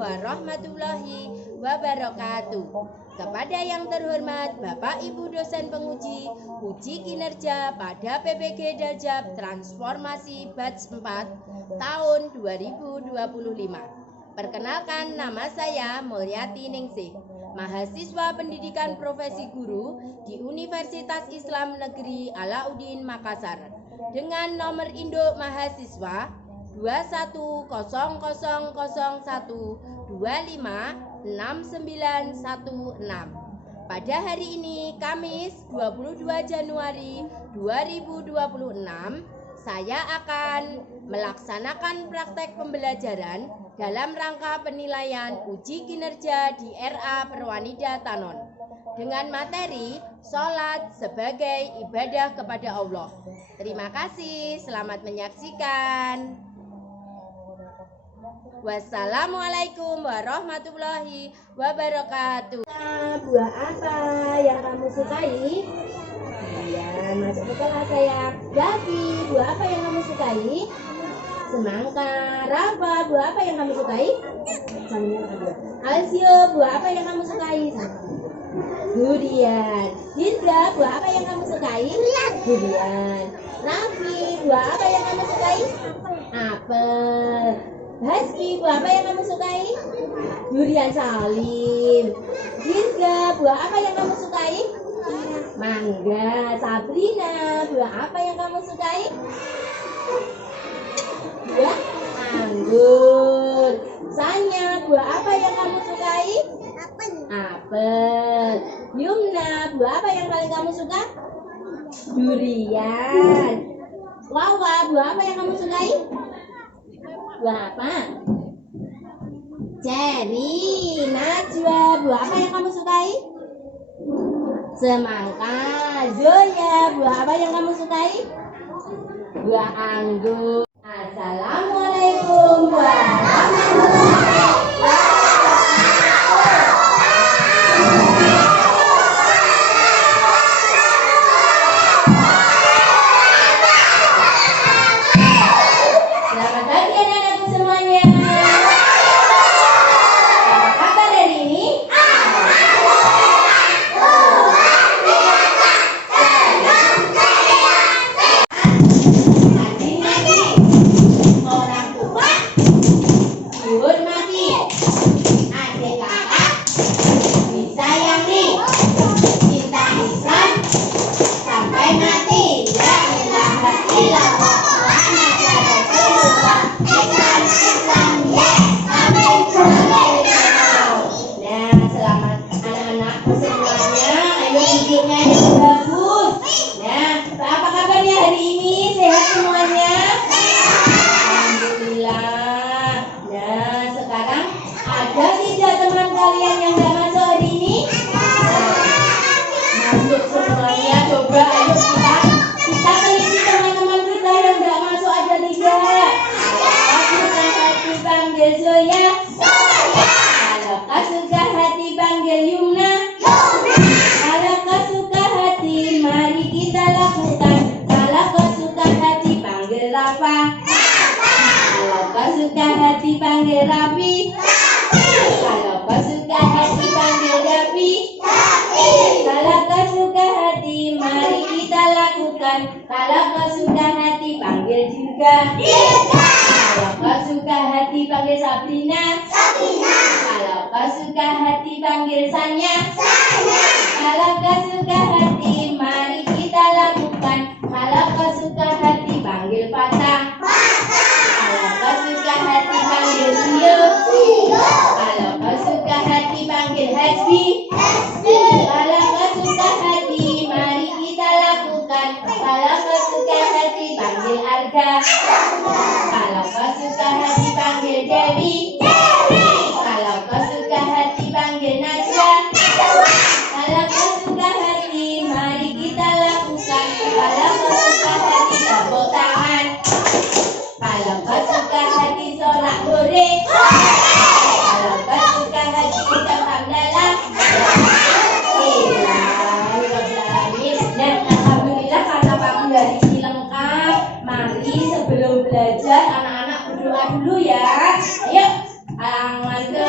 warahmatullahi wabarakatuh. Kepada yang terhormat Bapak Ibu dosen penguji uji kinerja pada PPG Daljab Transformasi Batch 4 tahun 2025. Perkenalkan, nama saya Mulyati Ningsih, mahasiswa pendidikan profesi guru di Universitas Islam Negeri Alauddin Makassar dengan nomor induk mahasiswa 2100125696. Pada hari ini, Kamis 22 Januari 2026, saya akan melaksanakan praktek pembelajaran dalam rangka penilaian uji kinerja di RA Perwanida Tanon dengan materi sholat sebagai ibadah kepada Allah. Terima kasih, selamat menyaksikan. Wassalamualaikum warahmatullahi wabarakatuh. Buah apa yang kamu sukai? Iya, masuk ke kelas saya. Davi, buah apa yang kamu sukai? Semangka. Rafa, buah apa yang kamu sukai? Alsio, buah apa yang kamu sukai? Durian. Hindra, buah apa yang kamu sukai? Durian. Raffi, buah apa yang kamu sukai? Apel. Haski, buah apa yang kamu sukai? Durian salim. Hindra, buah apa yang kamu sukai? Mangga. Sabrina, buah apa yang kamu sukai? Buah anggur. Sanya, buah apa yang kamu sukai? Apel. Yumna, buah apa yang paling kamu suka? Durian. Wawa, buah apa yang kamu sukai? Buah apa? Cherry. Najwa, buah apa yang kamu sukai? Semangka. Zoya, buah apa yang kamu sukai? Buah anggur. Assalamualaikum warahmatullahi wabarakatuh. Selamat pagi anak-anakku semuanya. Apa kabar hari ini? Orang tua dihormati, adik kakak disayangi, cinta Islam sampai mati. La ilaha illallah Muhammadur Rasulullah. Islam, Islam, yes, amin. Nah, selamat anak-anakku semuanya. Ayo duduknya yang bagus. Nah, apa kabarnya hari ini? Sehat semuanya? Alhamdulillah. Nah, sekarang ada tidak teman kalian yang nggak masuk hari ini? Masuk semuanya. Coba ayo kita teliti teman-teman kita yang nggak masuk ada tidak? Kalau suka hati panggil Zoya. Kalau suka hati panggil Yumna. Kalau suka hati mari kita lakukan. Kalau suka hati panggil Rafa. Kalau suka hati panggil Rafi. Kalau suka hati panggil Davi. Kalau suka hati mari kita lakukan. Kalau suka hati panggil juga. Kalau suka hati panggil Sabrina. Kalau suka hati panggil Sanya. Kalau suka hati mari kita lakukan. Kalau suka hati panggil Fatah. Kalau suka hati panggil Tio. Kalau suka hati panggil Hasbi. Kalau suka hati mari kita lakukan. Kalau suka hati panggil Arga. Kalau suka hati panggil Dewi. Kalau suka hati panggil Najwa. Kalau suka hati mari kita lakukan. Kalau suka hati tepuk tangan. Kalau suka hati sholat goreng. Kalau suka hati kita hamdalah. Nah, alhamdulillah karena pagi hari ini lengkap. Mari sebelum belajar anak-anak berdoa dulu ya. Ayo, mari ke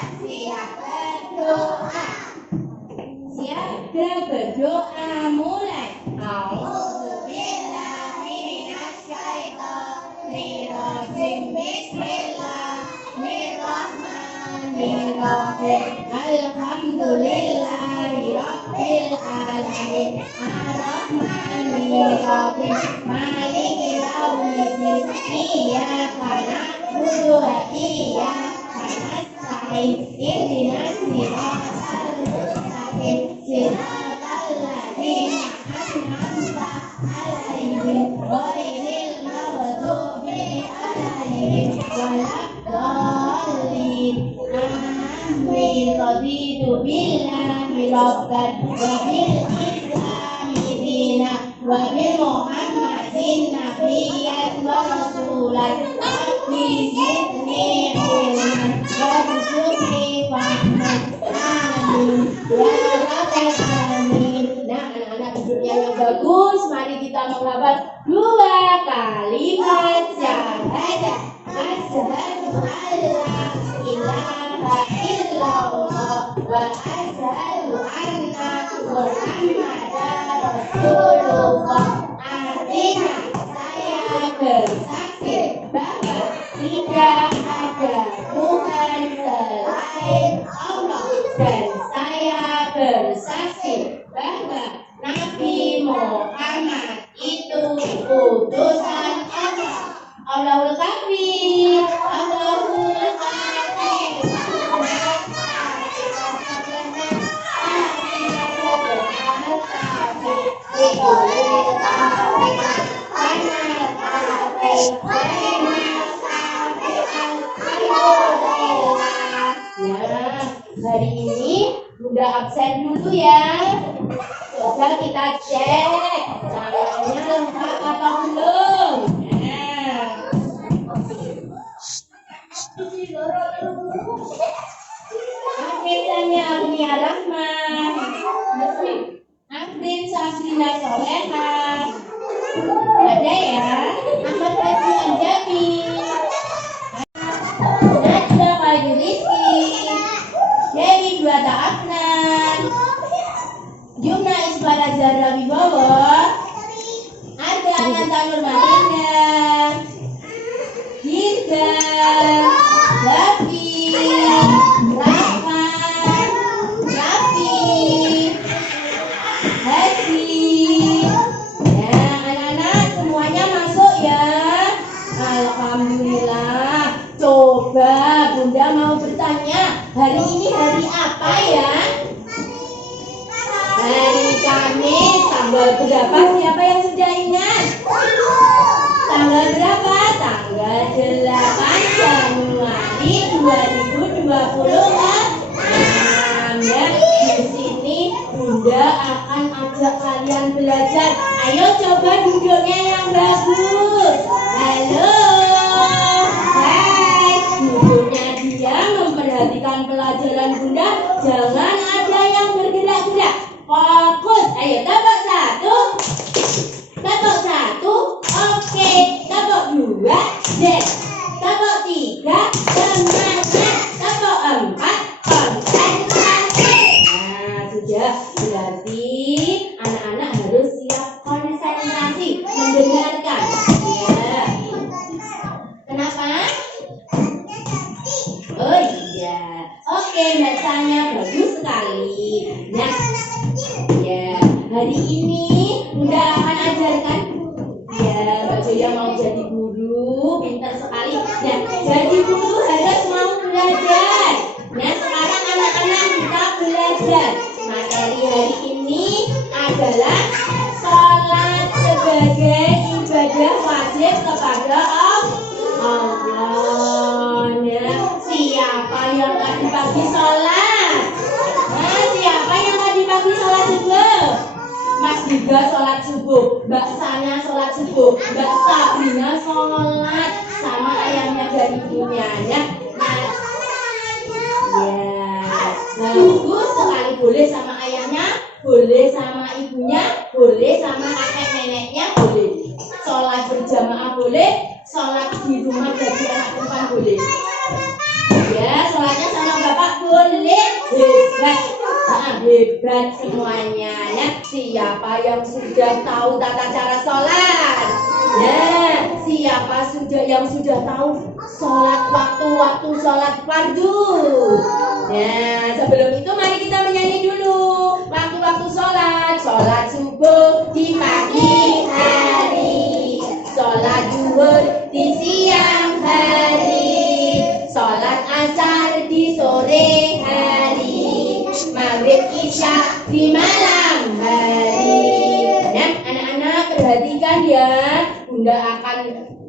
siap berdoa. Siaga berdoa mulai. A'udzubillahiminasyaitonirrajim. Bismillahirrahmanirrahim. Alhamdulillahirabbil alamin. Arrahmanirrahim. Maliki yaumiddin. Iyyaka na'budu wa iyyaka nasta'in. Ihdinas siratal mustaqim. Siratal ladzina an'amta 'alaihim ghairil maghdubi 'alaihim waladdallin. Amin. Raditu billahi rabban wa bil islami dinan wa bi Muhammadin nabiyyan wa rasulan. Rabbi zidni ilman warzuqni fahman. Amin ya rabbal alamin. Nah, anak-anak duduknya yang bagus. Mari kita menghafal 2 kalimat syahadat. Asyhadu alla ilaha illallah wa asyhadu anna Muhammadar Rasulullah. Artinya saya bersaksi bahwa tidak ada Tuhan selain Allah, dan saya bersaksi bahwa Nabi Muhammad itu utusan Allah. Allahul Kabir, Allahul Kabir. Nah, hari ini Bunda absen dulu ya. Coba kita cek caranya lengkap atau belum. Akhirnya Agnia Rahman, Afrin Sabrina Soleha, ada ya, Ahmad Haji Anjani, Najwa Kayu Rizki, Dewi Duata Afnan, Jumna Isbara Zara Wibowo, Arga Ananta Nurmalina, Dirga, Davi, Rahman, Rafi, Haji. Ya, anak-anak semuanya masuk ya. Alhamdulillah. Coba Bunda mau bertanya, hari ini hari apa ya? Hari Kamis. Tanggal berapa? Siapa yang sudah ingat? Tanggal berapa? Tanggal 8 Januari 2026. Ya, di sini Bunda akan ajak kalian belajar. Ayo coba duduknya yang bagus. Halo. Hai. Duduknya diam, memperhatikan pelajaran Bunda. Jangan ada yang bergerak-gerak. Fokus. Ayo tepuk 1. Tepuk 1. Oke. Tepuk 2. Yes. Tepuk 3. Semangat. Tepuk 4. Konsentrasi. Nah, sudah. Berarti anak-anak harus siap konsentrasi mendengarkan. Ya. Kenapa? Oh iya. Oke, bacanya bagus sekali. Nah, ya, hari ini Bunda akan ajarkan. Ya, Mbak Joya mau jadi guru, pintar sekali. Nah, jadi guru harus mau belajar. Nah, sekarang anak-anak kita belajar. Materi hari ini adalah sholat sebagai ibadah wajib kepada Allah. Nah, siapa yang tadi pagi sholat? Nah, siapa yang tadi pagi sholat subuh? Mas Diga sholat subuh, Mbak Sana sholat subuh, Mbak Sabrina sholat sama ayamnya dan ibunya ya. Bagus sekali, boleh sama ayahnya, boleh sama ibunya, boleh sama kakek neneknya, boleh. Sholat berjamaah boleh, sholat di rumah bagi anak perempuan boleh. Ya, sholatnya sama bapak boleh hebat semuanya ya. Siapa yang sudah tahu tata cara sholat? Ya, siapa yang sudah tahu sholat waktu sholat fardu? Nah, sebelum itu mari kita menyanyi dulu waktu sholat subuh di pagi hari, sholat zuhur di siang hari, sholat asar di sore hari, maghrib isya di malam hari. Nah, anak-anak perhatikan ya, Bunda akan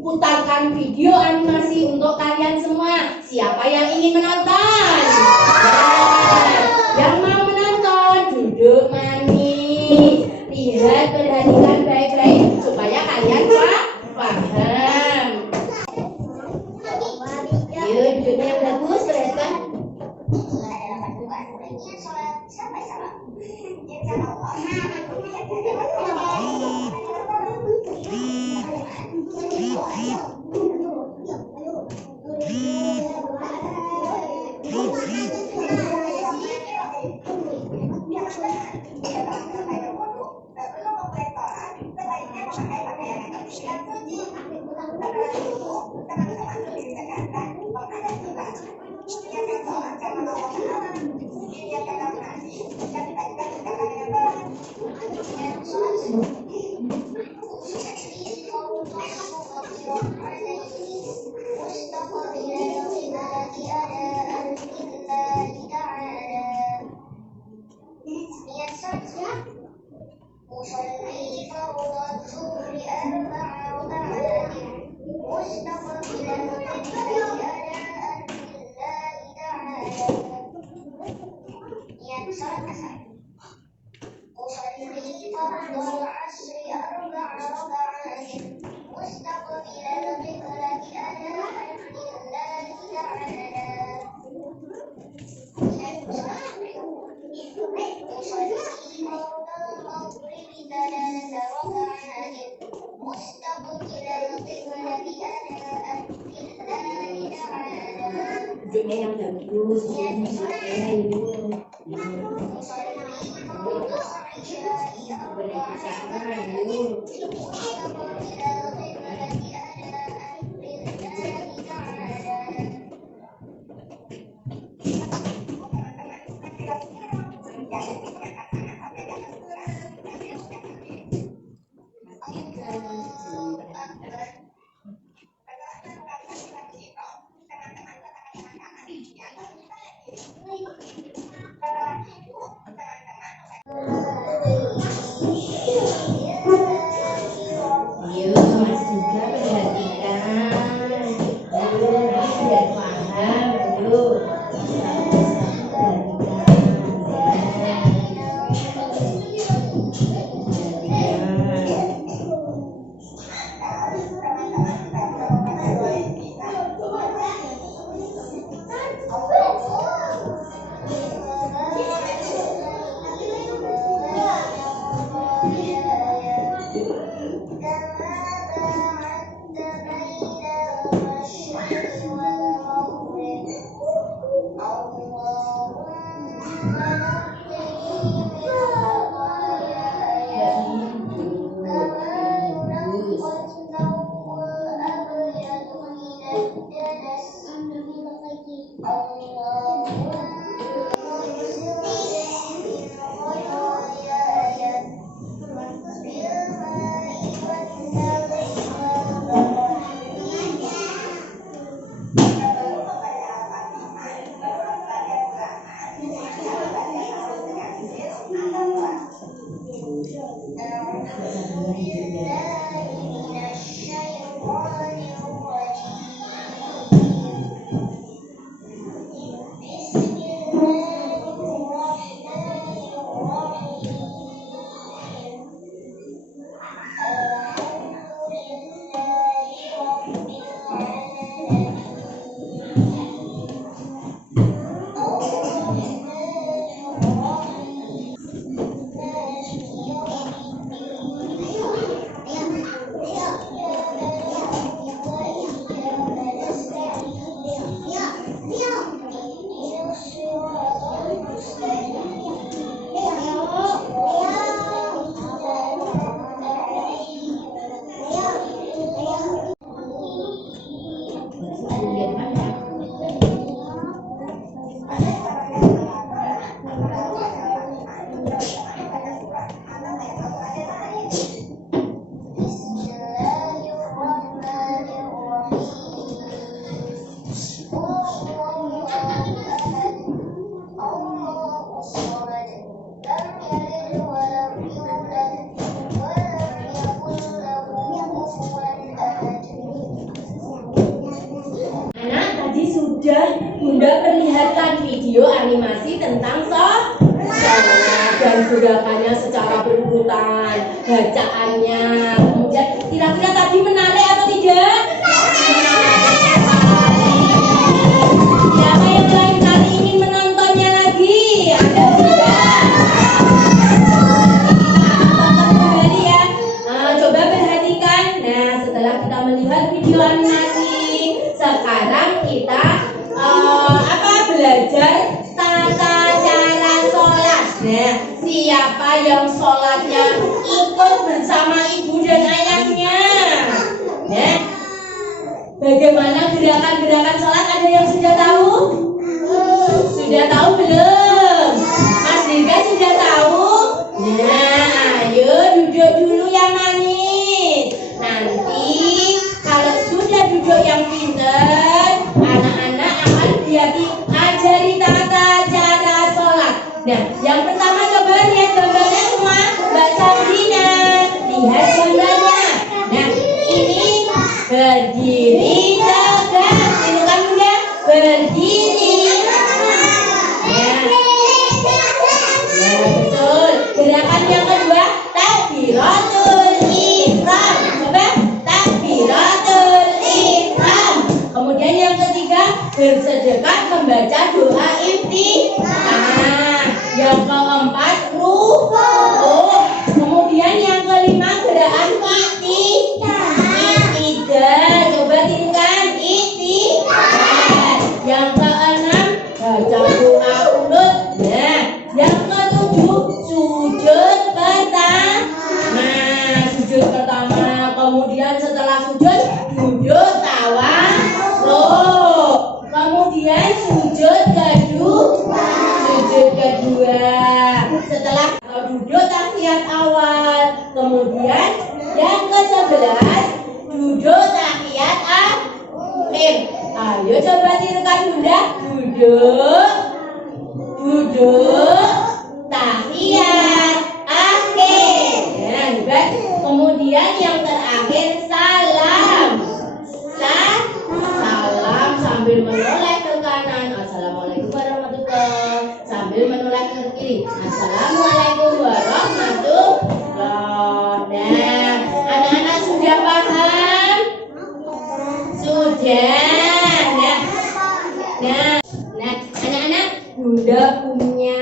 putarkan video animasi untuk kalian semua. Siapa yang ingin menonton? Nah, yang mau menonton duduk manis, lihat, perhatikan baik-baik supaya kalian paham. Yuk, duduknya yang bagus, perhatikan. Duduknya yang bagus, video animasi tentang sholat dan gerakannya secara berurutan, bacaannya, kemudian kira-kira tadi menarik atau tidak? Siapa yang lain kali ingin menontonnya lagi? Ada tidak? Kembali ya. Coba perhatikan. Nah, setelah kita melihat video animasi, sekarang kita belajar tata cara sholat. Nah, siapa yang sholatnya ikut bersama ibu dan ayahnya? Nah, bagaimana gerakan-gerakan sholat? Ada yang sudah tahu? Sudah tahu belum? Mas Dika sudah tahu? Nah, ayo duduk dulu yang manis. Nanti kalau sudah duduk yang pintar, anak-anak akan diajari tata cara sholat. Nah, yang pertama coba lihat gambarnya semua. Mbak Sabrina, lihat gambarnya. Nah, ini berdiri tegak, silakan Bunda, berdiri. Nah, betul. Gerakan yang kedua, takbiratul ihram. Coba, takbiratul ihram. Kemudian yang ketiga, bersedekah membaca doa iftitah. Yang keempat, rukuk. Kemudian yang kelima, gerakan iktidal. Coba tinggalkan iktidal. Yang keenam, baca doa kunut. Nah, yang ketujuh, sujud pertama. Sujud pertama. Kemudian setelah sujud, duduk tawarruk. Kemudian sujud kedua. Setelah duduk tahiyat awal. Kemudian yang ke-11, duduk tahiyat akhir. Ayo coba tirukan Bunda. Duduk tahiyat akhir. Nah, hebat. Kemudian yang terakhir, salam sambil menoleh ke kanan. Assalamualaikum warahmatullahi. Sambil menoleh ke kiri. Assalamualaikum warahmatullahi. Nah, anak-anak sudah paham? Sudah. Nah, anak-anak, Bunda punya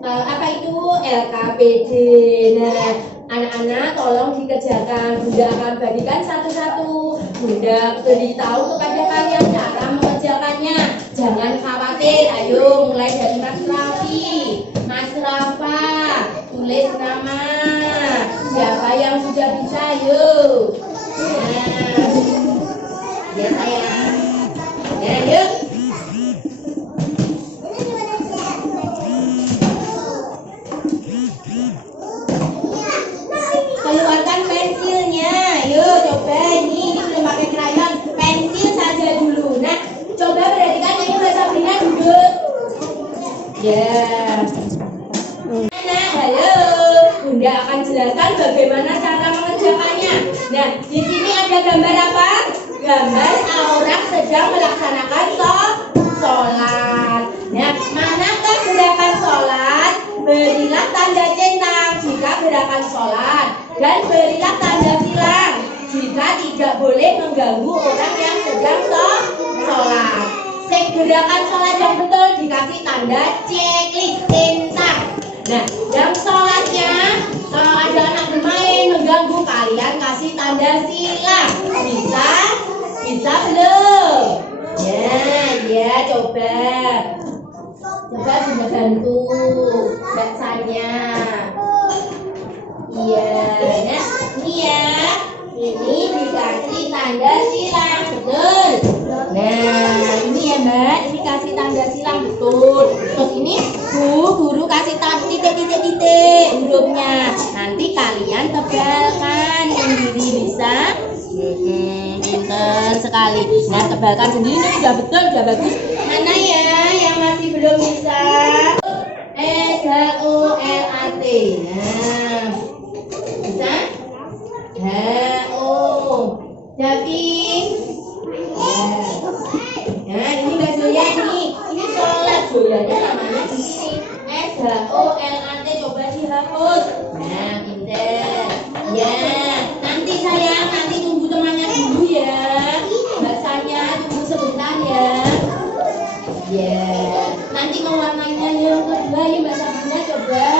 apa itu LKPD. Nah, anak-anak tolong dikerjakan. Bunda akan bagikan satu-satu. Bunda beritahu kepada kalian cara mengerjakannya. Jangan khawatir. Ayo mulai dari Mas Raffi, Mas Rafa. Tulis nama. Siapa yang sudah bisa? Yuk. Nah, ya sayang. Ya, yuk. Keluarkan pensilnya. Yuk coba, ini belum pakai krayon. Pensil saja dulu. Nah, coba perhatikan ini Mbak Sabrina duduk. Ya. Nah, halo. Bunda akan jelaskan bagaimana cara mengerjakannya. Nah, di sini ada gambar apa? Gambar orang sedang melaksanakan sholat. Nah, manakah gerakan sholat? Berilah tanda centang jika gerakan sholat, dan berilah tanda silang jika tidak boleh mengganggu orang yang sedang sholat. Gerakan sholat yang betul dikasih tanda checklist centang. Nah, yang sholatnya ada anak bermain mengganggu, kalian kasih tanda silang. Bisa belum? Ya, coba Bunda bantu bacanya. Iya, nah ini ya, ini dikasih tanda silang, betul. Nah, ini ya Mbak, ini kasih tanda silang, betul. Terus ini guru kasih titik hurufnya. Nanti kalian tebalkan sendiri, bisa? Pinter sekali. Nah, tebalkan sendiri, ini sudah betul, sudah bagus. Mana ya yang masih belum bisa? SHOLAT. Nah, bisa? HO. Davin. Nah, ini Mbak Zoya ini sholat, Bu. HOLAT coba dihapus. Nah, pinter. Ya, nanti sayang, nanti tunggu temannya dulu ya. Bahasanya tunggu sebentar ya. Ya, nanti mewarnainya yang kedua ya Mbak Sabrina coba.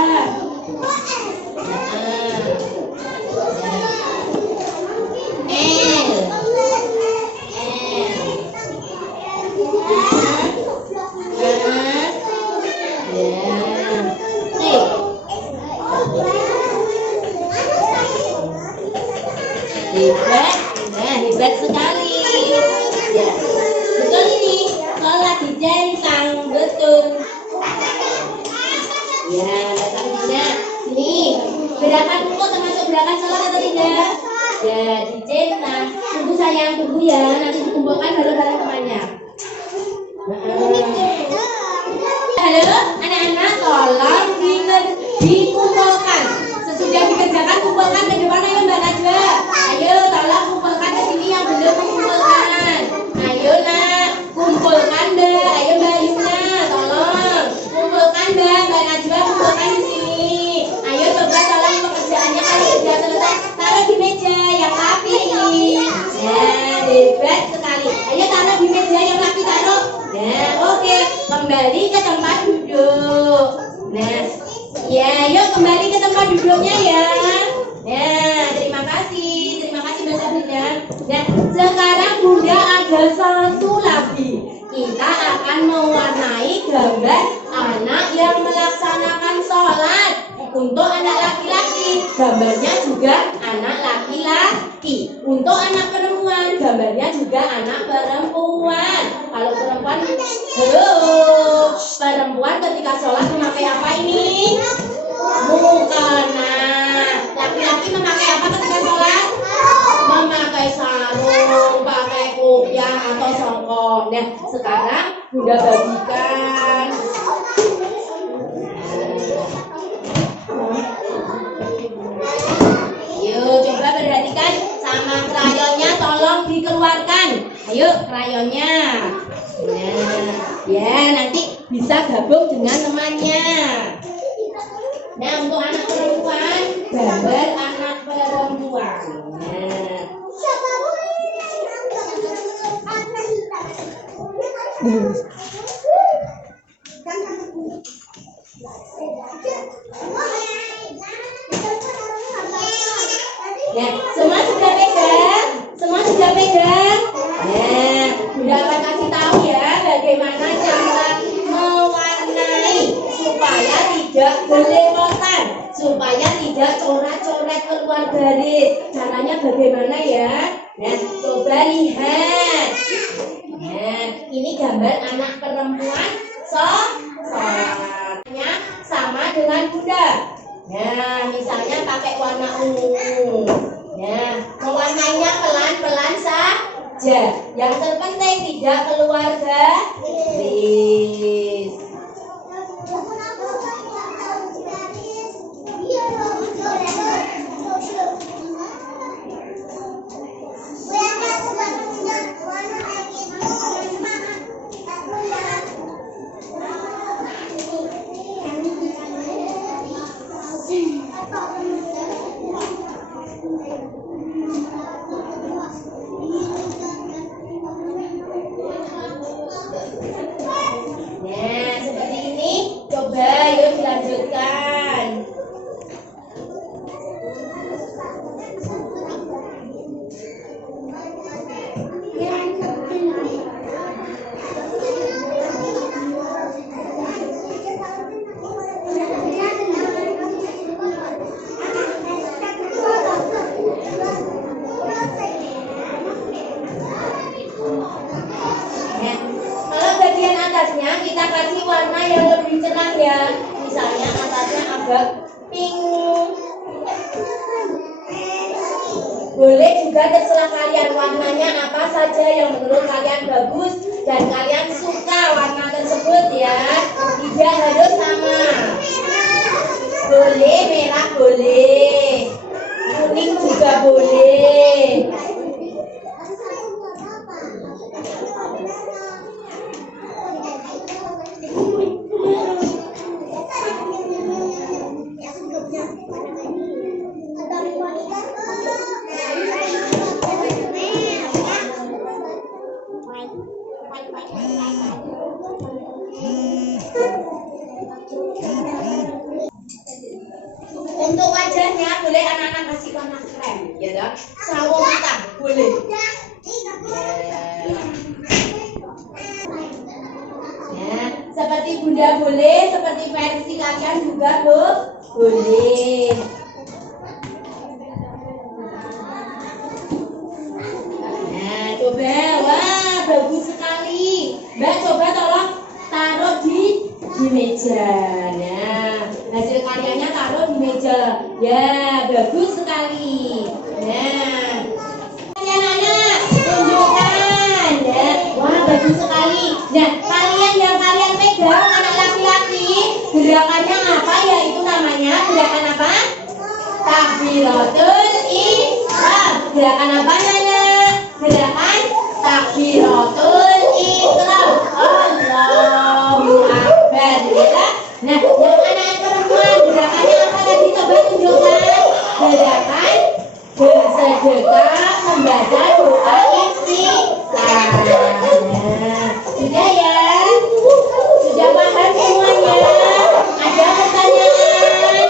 Hebat sekali. Ya, betul ini. Sholat dicentang, betul. Ya, Sabrina, sini. Gerakan kumpul termasuk gerakan sholat atau tidak? Ya, dicentang. Tunggu sayang, tunggu ya. Nanti dikumpulkan bareng-bareng temannya. Halo, anak-anak, tolong dikumpulkan. Sesudah dikerjakan, kumpulkan ke depan ayo Mbak Najwa. Ayo, tolong kumpulkan ke sini yang belum mengumpulkan. Ayo nak, kumpulkan Mbak. Ayo Mbak Yuna, tolong kumpulkan Mbak Najwa, kumpulkan di sini. Ayo coba tolong pekerjaannya kalau sudah selesai taruh di meja yang rapi. Ya, hebat sekali. Ayo taruh di meja yang rapi, taruh. Nah, oke, kembali ke tempat duduk. Nah, ya, yuk kembali ke tempat duduknya ya. Ya, terima kasih Mbak Sabrina. Nah, sekarang Bunda ada satu lagi. Kita akan mewarnai gambar anak yang melaksanakan sholat. Untuk anak laki-laki, gambarnya juga anak laki-laki. Untuk anak perempuan, gambarnya juga anak perempuan. Kalau perempuan, halo, perempuan ketika sholat memakai apa ini? Mukena. Laki-laki memakai apa ketika sholat? Memakai sarung, pakai kopiah atau songkok. Nah, sekarang Bunda bagikan. Yuk, coba perhatikan sama krayonnya, tolong dikeluarkan. Ayo, krayonnya. Nah, ya nanti bisa gabung dengan temannya. Nah, untuk anak perempuan, gambar anak perempuan. Nah. Ya, semua sudah pegang? Semua sudah pegang? Ya, Bunda akan kasih tahu ya bagaimana cara mewarnai supaya tidak belepotan, supaya tidak coret-coret keluar garis. Caranya bagaimana ya? Nah, coba lihat. Nah, ini gambar anak perempuan sholatnya sama dengan Bunda. Nah, misalnya pakai warna ungu. Nah, mewarnainya pelan-pelan saja. Yang terpenting tidak keluar garis. Nah, seperti ini. Coba yuk dilanjutkan. Atasnya kita kasih warna yang lebih cerah ya. Misalnya atasnya agak pink. Boleh juga terserah kalian warnanya apa saja yang menurut kalian bagus dan kalian suka warna tersebut ya. Tidak harus sama. Boleh merah, boleh kuning juga boleh. ya toh. Sawo matang boleh. Nah, seperti Bunda boleh, seperti versi kalian juga boleh. Nah, coba, wah bagus sekali. Mbak coba tolong taruh di meja. Nah, hasil karyanya taruh di meja. Ya, bagus sekali. Nah, anak-anak tunjukkan. Ya, wah bagus sekali. Nah, kalian yang kalian pegang anak laki-laki, gerakannya apa? Yaitu namanya gerakan apa? Takbiratul ihram. Gerakan apa Nana? Gerakan takbiratul ihram. Allahu akbar. Ya. Nah, yang anak perempuan gerakannya apa tadi? Coba tunjukkan. Gerakan bersedekah membaca doa istighfar. Nah, sudah ya? Sudah paham semuanya? Ada pertanyaan?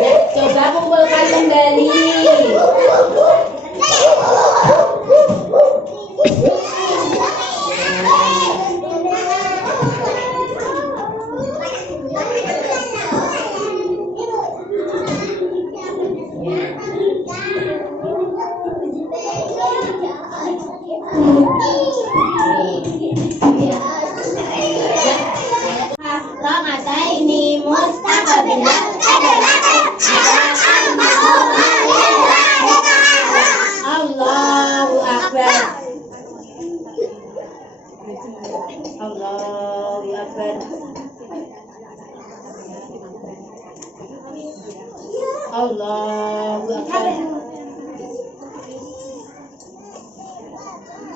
Ya, coba kumpulkan kembali. Ini mustaqbillah Allahu akbar. Allahu akbar. Allahu akbar.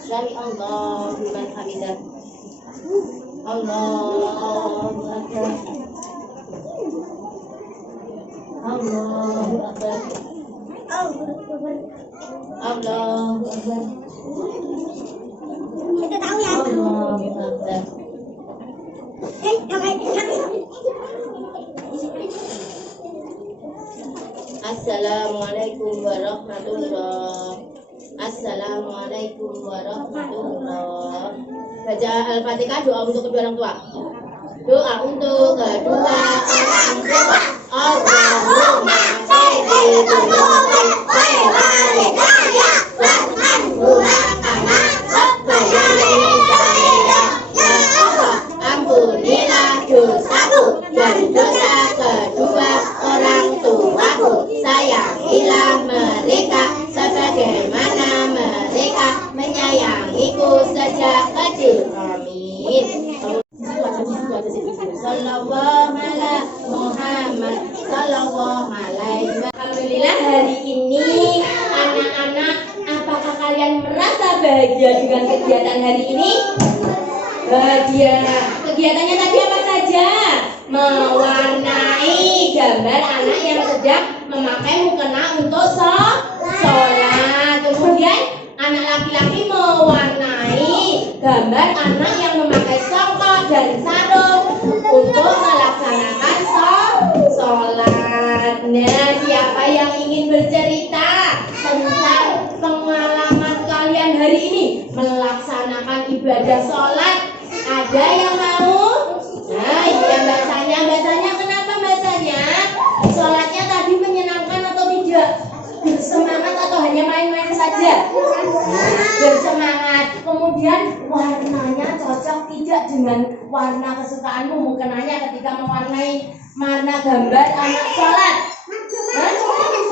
Sami Allahu liman hamidah. Allahu akbar. Allahu akbar. Allahu akbar. Kita tahu ya. Allahu akbar. Assalamualaikum warahmatullahi. Assalamualaikum warahmatullahi. Baca Al-Fatihah, doa untuk kedua orang tua. Doa untuk kedua orang tua. Allahumma salli ampunilah dosaku dan dosa kedua orang tuaku. Sayangilah mereka sebagaimana mereka menyayangiku sejak kecil. Amin. Sallallahu ala Muhammad sallallahu alaihi wasallam. Alhamdulillah hari ini anak-anak, apakah kalian merasa bahagia dengan kegiatan hari ini? Bahagia. Kegiatannya tadi apa saja? Mewarnai gambar anak yang sedang memakai mukena untuk sholat. Kemudian anak laki-laki mewarnai gambar anak yang memakai songkok dan sarung untuk melaksanakan sholat. Nah, siapa yang ingin bercerita tentang pengalaman kalian hari ini melaksanakan ibadah sholat? Ada yang mau? Nah, ini yang bahasanya kenapa bahasanya? Sholatnya tadi menyenangkan atau tidak? Bersemangat atau hanya main-main saja? Bersemangat. Kemudian warnanya cocok tidak dengan warna kesukaanmu? Mukenanya ketika mewarnai warna gambar anak sholat?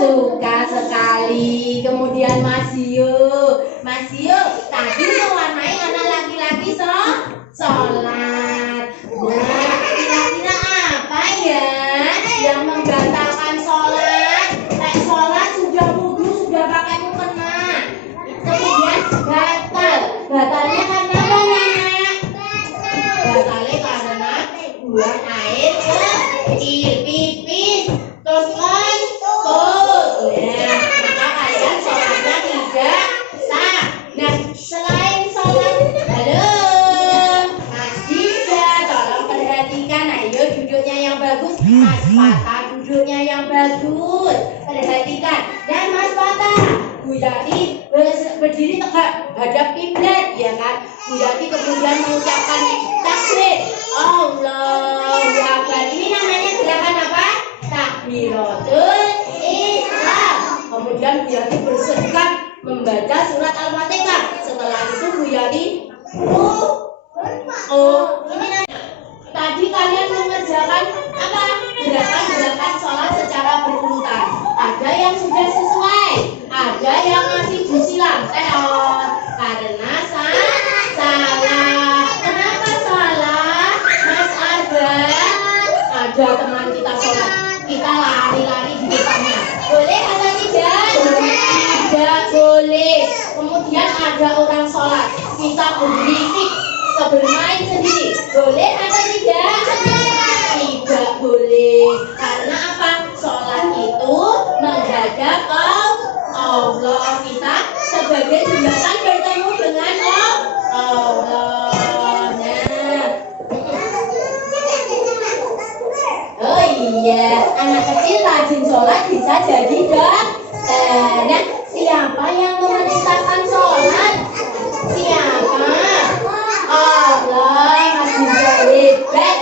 Suka sekali. Kemudian Mas Yu tadi mewarnai anak laki-laki sholat. Nah, kira-kira apa ya yang membatalkan sholat? Kayak sholat sudah wudu, sudah pakai mukena, kemudian batalnya karena apa Nak? Batalnya karena buang air kecil, pipis, terus kentut. Nah, maka kalian sholatnya tidak sah. Nah, selain sholat, halo Mas Dija, tolong perhatikan. Ayo duduknya yang bagus, Mas Fatah duduknya yang bagus. Bagus. Perhatikan. Dan Mas Fata, Bu Yati berdiri tegak hadap kiblat, ya kan? Bu Yati kemudian mengucapkan takbir. Allahu Akbar. Ini namanya gerakan apa? Takbiratul Ihram. Kemudian Bu Yati bersekat membaca surat Al-Fatihah. Setelah itu Bu Yati ini tadi kalian mengerjakan apa? Gerakan-gerakan sholat secara berurutan. Ada yang sudah sesuai, ada yang masih disilang. Karena salah. Kenapa salah? Mas Arban, ada teman kita sholat, kita lari-lari di depannya. Boleh atau tidak? Tidak boleh. Kemudian ada orang sholat, kita berisik, bermain sendiri. Boleh atau tidak? Tidak boleh. Karena apa? Sholat itu menghadap Allah. Kita sebagai jembatan bertemu dengan Allah. Oh iya, anak kecil rajin sholat bisa jadi dokter. Nah, siapa yang memerintahkan sholat? Siapa? Allah. Masih hebat.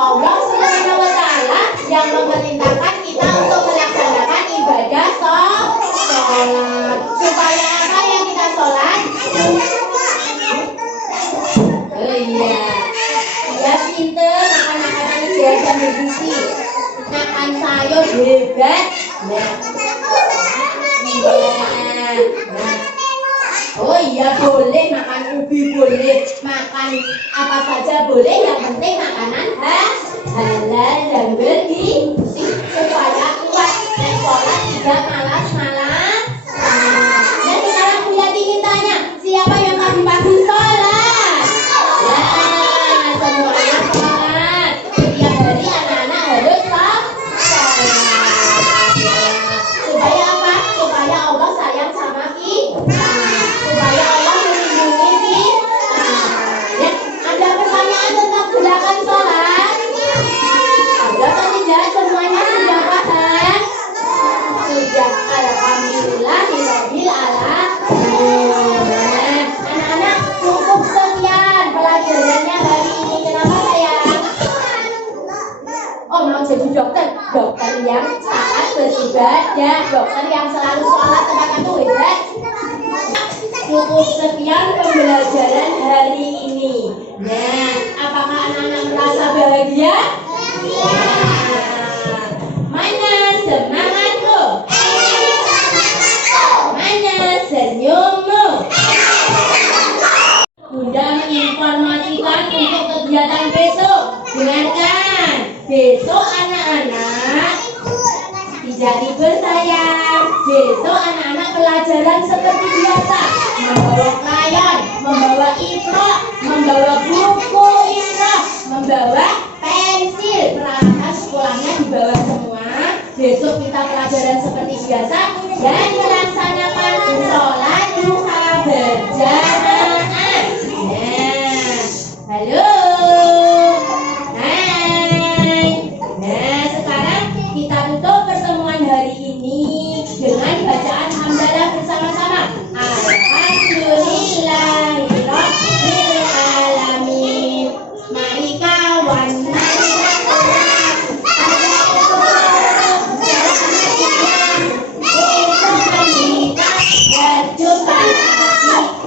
Allah Subhanahu wa Ta'ala yang memerintahkan kita untuk melaksanakan ibadah sholat. Supaya apa yang kita sholat? Oh iya, dia pinter makan makanan hijau dan bergizi, makan sayur hebat. Oh iya, boleh makan ubi, boleh makan apa saja boleh, yang penting makanan halal dan bergizi supaya kuat dan sholat tidak malas-malas. Dan sekarang Bu Yati ingin tanya, siapa yang pagi-pagi sholat? Ya, semuanya sholat. Setiap hari anak-anak harus sholat. Supaya apa? Supaya Allah sayang sama kita. Supaya Allah melindungi kita. Ya, ada pertanyaan tentang gerakan sholat? Ada atau tidak? Semuanya sudah paham? Sudah. Alhamdulillahirabbil alamin. Anak-anak, cukup sekian pelajarannya hari ini. Kenapa sayang? Oh, mau jadi dokter? Dokter yang taat beribadah, dokter yang selalu sholat tepat waktu, hebat. Cukup sekian pembelajaran hari ini. Nah, apakah anak-anak merasa bahagia? Mana semangatmu? Mana senyummu? Bunda menginformasikan untuk kegiatan besok. Dengarkan, besok anak-anak tidak libur sayang. Besok anak-anak pelajaran seperti biasa, membawa krayon, membawa iprok, membawa buku iprok, membawa pensil. Peralatan sekolahnya dibawa semua. Besok kita pelajaran seperti biasa dan melaksanakan sholat duha berjamaah. Halo. Hai. Nah, sekarang kita tutup pertemuan hari ini dengan bacaan hamdalah bersama-sama. Alhamdulillahirabbil alamin. Mari kawan,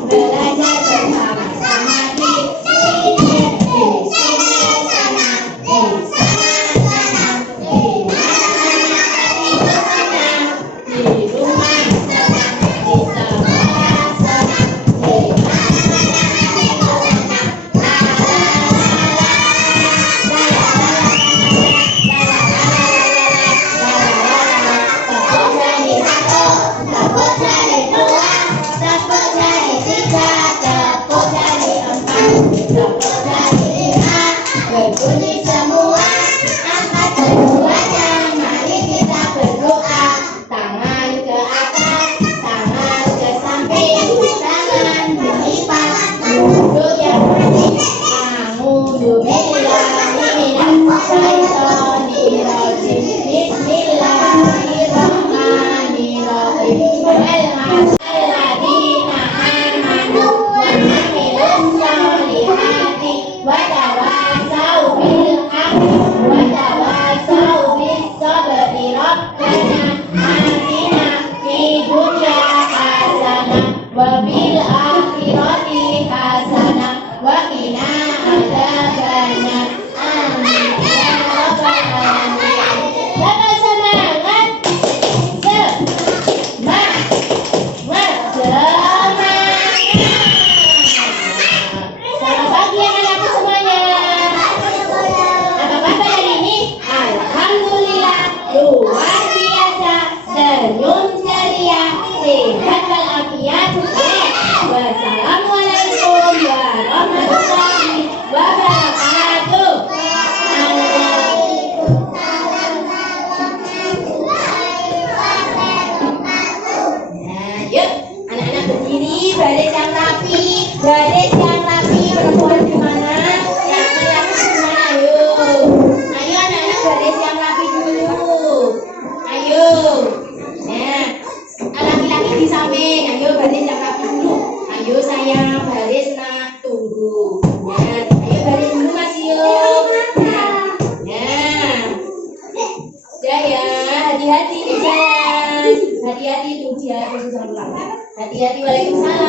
belajar bersama-sama di sini, sana, di rumah sana, di sekolah sana, di berbunyi semua, angkat keduanya, mari kita berdoa. Tangan ke atas, tangan ke samping, tangan dilipat, duduk yang rapi. A'udzu billahi minasy syaithanir Waalaikumsalam.